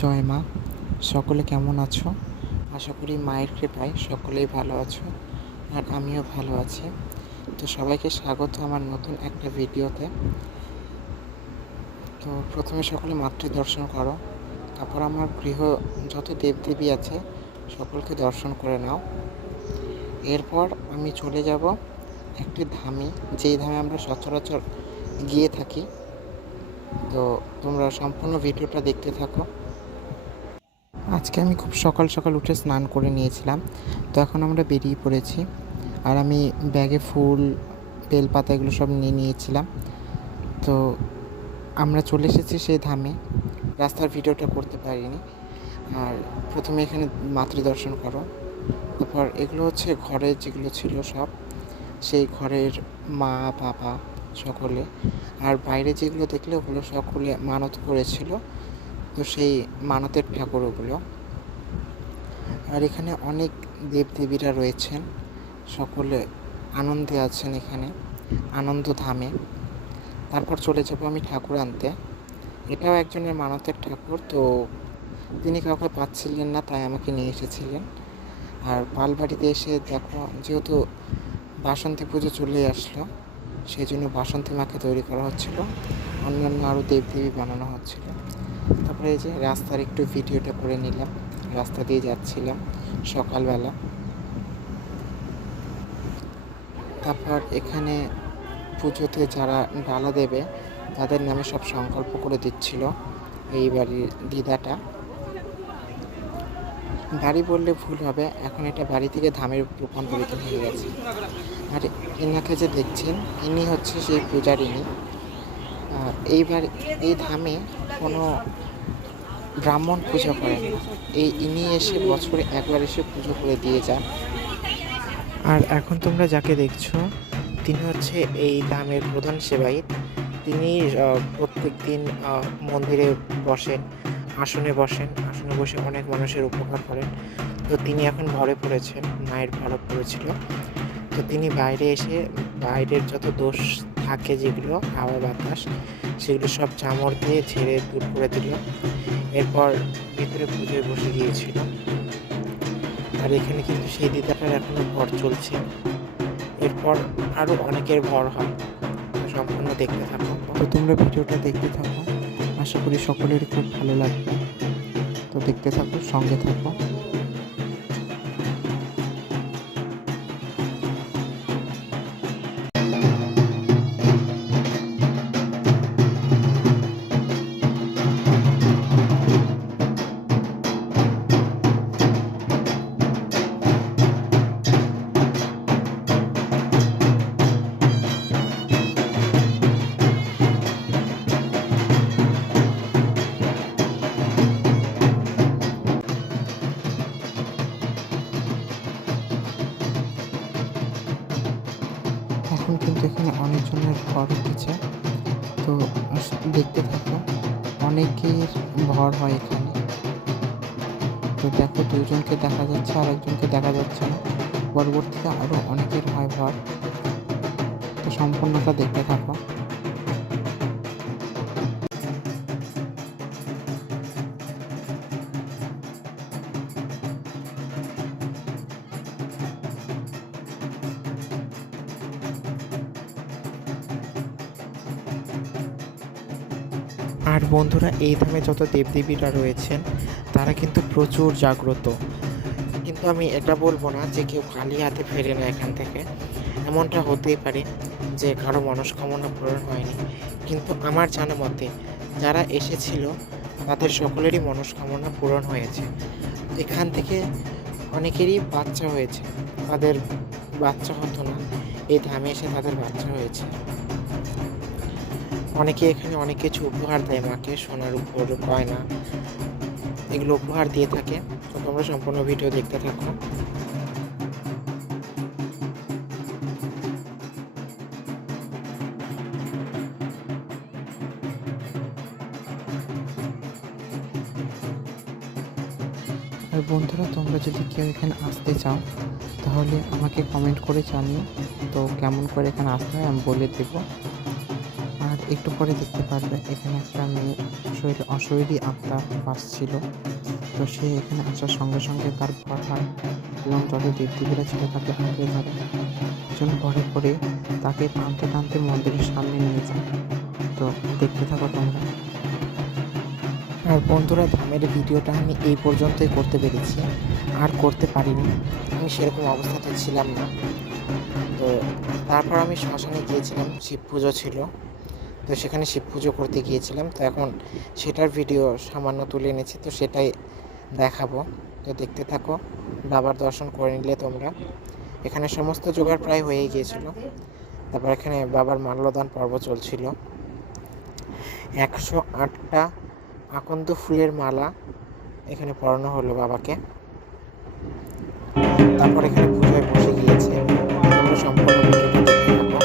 জয় মা। সকলে কেমন আছো? আশা করি মায়ের কৃপায় সকলেই ভালো আছো, আর আমিও ভালো আছি। তো সবাইকে স্বাগত আমার নতুন একটা ভিডিওতে। তো প্রথমে সকলে মাতৃ দর্শন করো, তারপর আমার গৃহ যত দেবদেবী আছে সকলকে দর্শন করে নাও। এরপর আমি চলে যাব একটি ধামে, যেই ধামে আমরা সচরাচর গিয়ে থাকি। তো তোমরা সম্পূর্ণ ভিডিওটা দেখতে থাকো। আজকে আমি খুব সকাল সকাল উঠে স্নান করে নিয়েছিলাম। তো এখন আমরা বেরিয়ে পড়েছি, আর আমি ব্যাগে ফুল, বেলপাতা এগুলো সব নিয়ে নিয়েছিলাম। তো আমরা চলে এসেছি সেই ধামে। রাস্তার ভিডিওটা করতে পারিনি। আর প্রথমে এখানে মাতৃ দর্শন করো, তারপর এগুলো হচ্ছে ঘরের যেগুলো ছিল সব, সেই ঘরের মা বাবা সকলে। আর বাইরে যেগুলো দেখলে ওগুলো সকলে মানত করেছিল, তো সেই মানতের ঠাকুর ওগুলো। আর এখানে অনেক দেবদেবীরা রয়েছেন, সকলে আনন্দে আছেন এখানে আনন্দ ধামে। তারপর চলে যাব আমি ঠাকুর আনতে। এটাও একজনের মানতের ঠাকুর, তো তিনি কাউকে পাচ্ছিলেন না, তাই আমাকে নিয়ে এসেছিলেন। আর পালবাড়িতে এসে দেখো, যেহেতু বাসন্তী পুজো চলে আসলো, সেই জন্য বাসন্তী মাকে তৈরি করা হচ্ছিল, অন্যান্য আরও দেবদেবী বানানো হচ্ছিল। তারপরে এই যে রাস্তার একটু ভিডিওটা করে নিলাম, রাস্তা দিয়ে যাচ্ছিলাম সকালবেলা। তারপর এখানে পুজোতে যারা ডালা দেবে তাদের নামে সব সংকল্প করে দিচ্ছিল এই বাড়ির দিদাটা। বাড়ি বললে ভুল হবে, এখন এটা বাড়ি থেকে ধামের রূপান্তরিত হয়ে গেছে। আর এনাকে যে দেখছেন, ইনি হচ্ছে সেই পূজারিনী। এইবার এই ধামে কোনো ব্রাহ্মণ পুজো করেন, ইনি এসে বছরে একবার এসে পুজো করে দিয়ে যান। আর এখন তোমরা যাকে দেখছো, তিনি হচ্ছে এই ধামের প্রধান সেবায়িত। তিনি প্রত্যেক দিন মন্দিরে বসেন, আসনে বসে অনেক মানুষের উপকার করেন। তো তিনি এখন ঘরে পড়েছেন, মায়ের ভালো পড়েছিল। তো তিনি বাইরে এসে বাইরের যত দোষ থাকে, যেগুলো হাওয়া বাতাস, সেগুলো সব চামড় দিয়ে ঝেড়ে দূর করে দিল। এরপর ভিতরে পুজোয় বসে গিয়েছিল। আর এখানে কিন্তু সেই দিদাটার এখনো ভর চলছে। এরপর আরও অনেকের ভর হয়, সম্পূর্ণ দেখতে থাকো। তো তোমরা ভিডিওটা দেখতে থাকো, আশা করি সকলেরই খুব ভালো লাগবে। তো দেখতে থাকো, সঙ্গে থাকো। এখন কিন্তু এখানে অনেকজনের ঘর উঠেছে, তো দেখতে থাকো। অনেকের ভর হয় এখানে। তো দেখো, দুজনকে দেখা যাচ্ছে আর একজনকে দেখা যাচ্ছে না। পরবর্তীতে আরও অনেকের হয় ভর, তো সম্পূর্ণটা দেখতে থাকো। আর বন্ধুরা, এই ধামে যত দেবদেবীরা রয়েছেন তারা কিন্তু প্রচুর জাগ্রত। কিন্তু আমি এটা বলবো না যে কেউ খালি হাতে ফেরে না এখান থেকে। এমনটা হতেই পারে যে কারো মনস্কামনা পূরণ হয়নি, কিন্তু আমার জানা মতে যারা এসেছিল তাদের সকলেরই মনস্কামনা পূরণ হয়েছে। এখান থেকে অনেকেরই বাচ্চা হয়েছে, তাদের বাচ্চা হতো না, এই ধামে এসে তাদের বাচ্চা হয়েছে। অনেকে এখানে অনেক কিছু উপহার দেয় মাকে, সোনার উপর, গয়না, এগুলো উপহার দিয়ে থাকে। তো তোমরা সম্পূর্ণ ভিডিও দেখতে থাকো। আর বন্ধুরা, তোমরা যদি কেউ এখানে আসতে চাও তাহলে আমাকে কমেন্ট করে জানিও, তো কেমন করে এখানে আসতে হয় আমি বলে দেবো। আর একটু পরে দেখতে পারবে এখানে একটা মেয়ে অশরীরী আত্মা বাসছিল। তো সে এখানে আসার সঙ্গে সঙ্গে তার ভয় হয় এবং যত দেবদেবীরা ছিল তাকে আঁকড়ে ধরে। একজন পরে পরে তাকে টানতে টানতে মন্দিরের সামনে নিয়ে যায়। তো দেখতে থাকো তোমরা। আর বন্ধুরা, ধামের ভিডিওটা আমি এই পর্যন্তই করতে পেরেছি, আর করতে পারিনি, আমি সেরকম অবস্থাতে ছিলাম না। তো তারপর আমি শ্মশানে গিয়েছিলাম, শিব পুজো ছিল, তো সেখানে শিব পুজো করতে গিয়েছিলাম। তো এখন সেটার ভিডিও সামান্য তুলে এনেছি, তো সেটাই দেখাবো। তো দেখতে থাকো। বাবার দর্শন করে নিলে তোমরা। এখানে সমস্ত জোগাড় প্রায় হয়ে গিয়েছিল। তারপর এখানে বাবার মাল্যদান পর্ব চলছিল। 108টা আকন্দ ফুলের মালা এখানে পরানো হলো বাবাকে। তারপর এখানে পুজোয় বসে গিয়েছে। তোমরা সম্পূর্ণ ভিডিওটা দেখতে থাকো।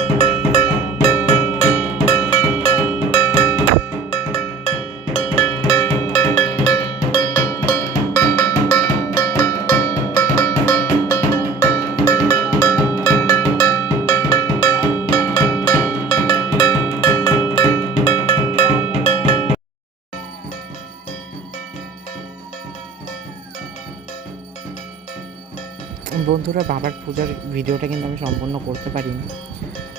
বন্ধুরা, বাবার পূজার ভিডিওটা কিন্তু আমি সম্পূর্ণ করতে পারিনি,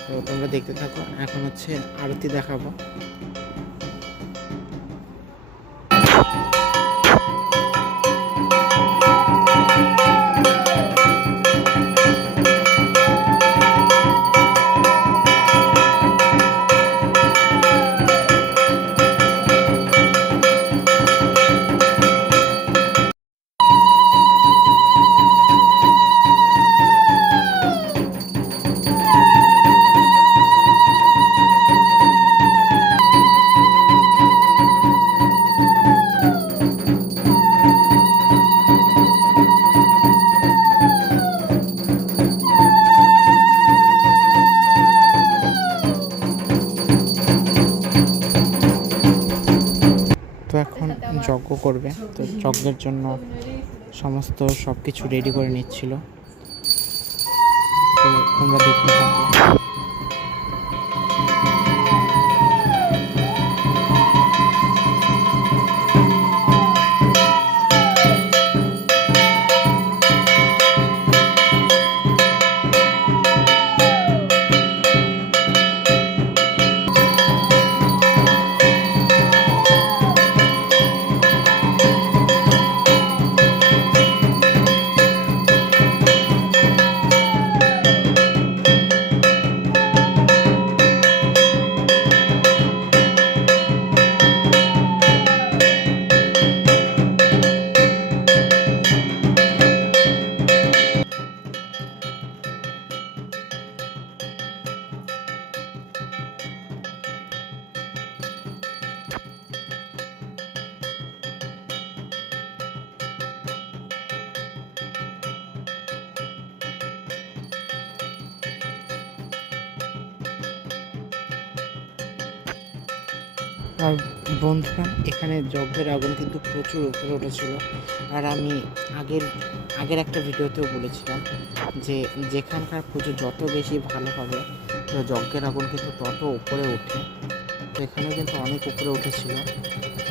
তো তোমরা দেখতে থাকো। এখন হচ্ছে আরতি দেখাবো। তো এখন যজ্ঞ করবে, তো যজ্ঞের জন্য সমস্ত সব কিছু রেডি করে নিচ্ছিল। তো তোমরা দেখতে থাকো। আর বন্ধুরা, এখানে যজ্ঞের আগুন কিন্তু প্রচুর উপরে উঠেছিল। আর আমি আগের একটা ভিডিওতেও বলেছিলাম যে যেখানকার পুজো যত বেশি ভালো হবে, তো যজ্ঞের আগুন কিন্তু তত উপরে ওঠে। তো এখানেও কিন্তু অনেক উপরে উঠেছিল।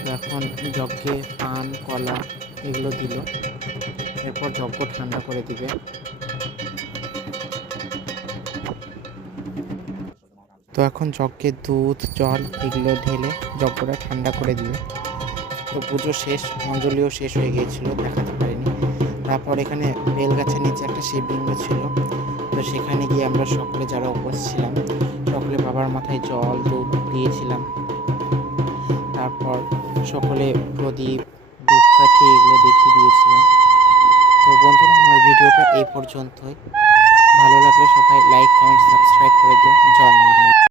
তো এখন যজ্ঞে পান কলা এগুলো দিল, এরপর যজ্ঞ ঠান্ডা করে দিবে। তো এখন যজ্ঞে দুধ জল এগুলো ঢেলে যজ্ঞটা ঠান্ডা করে দিবে। তো পুজো শেষ, অঞ্জলিও শেষ হয়ে গিয়েছিল, দেখাতে পারিনি। তারপর এখানে বেলগাছের নিচে একটা শিবলিঙ্গ ছিল, তো সেখানে গিয়ে আমরা সকলে যারা উপস্থিত ছিলাম সকলে বাবার মাথায় জল দুধ দিয়েছিলাম। তারপর সকলে প্রদীপ ধূপকাঠি এগুলো দেখিয়ে দিয়েছিলাম। তো বন্ধুরা, আমার ভিডিওটা এই পর্যন্তই। ভালো লাগলে সবাই লাইক কমেন্ট সাবস্ক্রাইব করে দিও। জয় মা।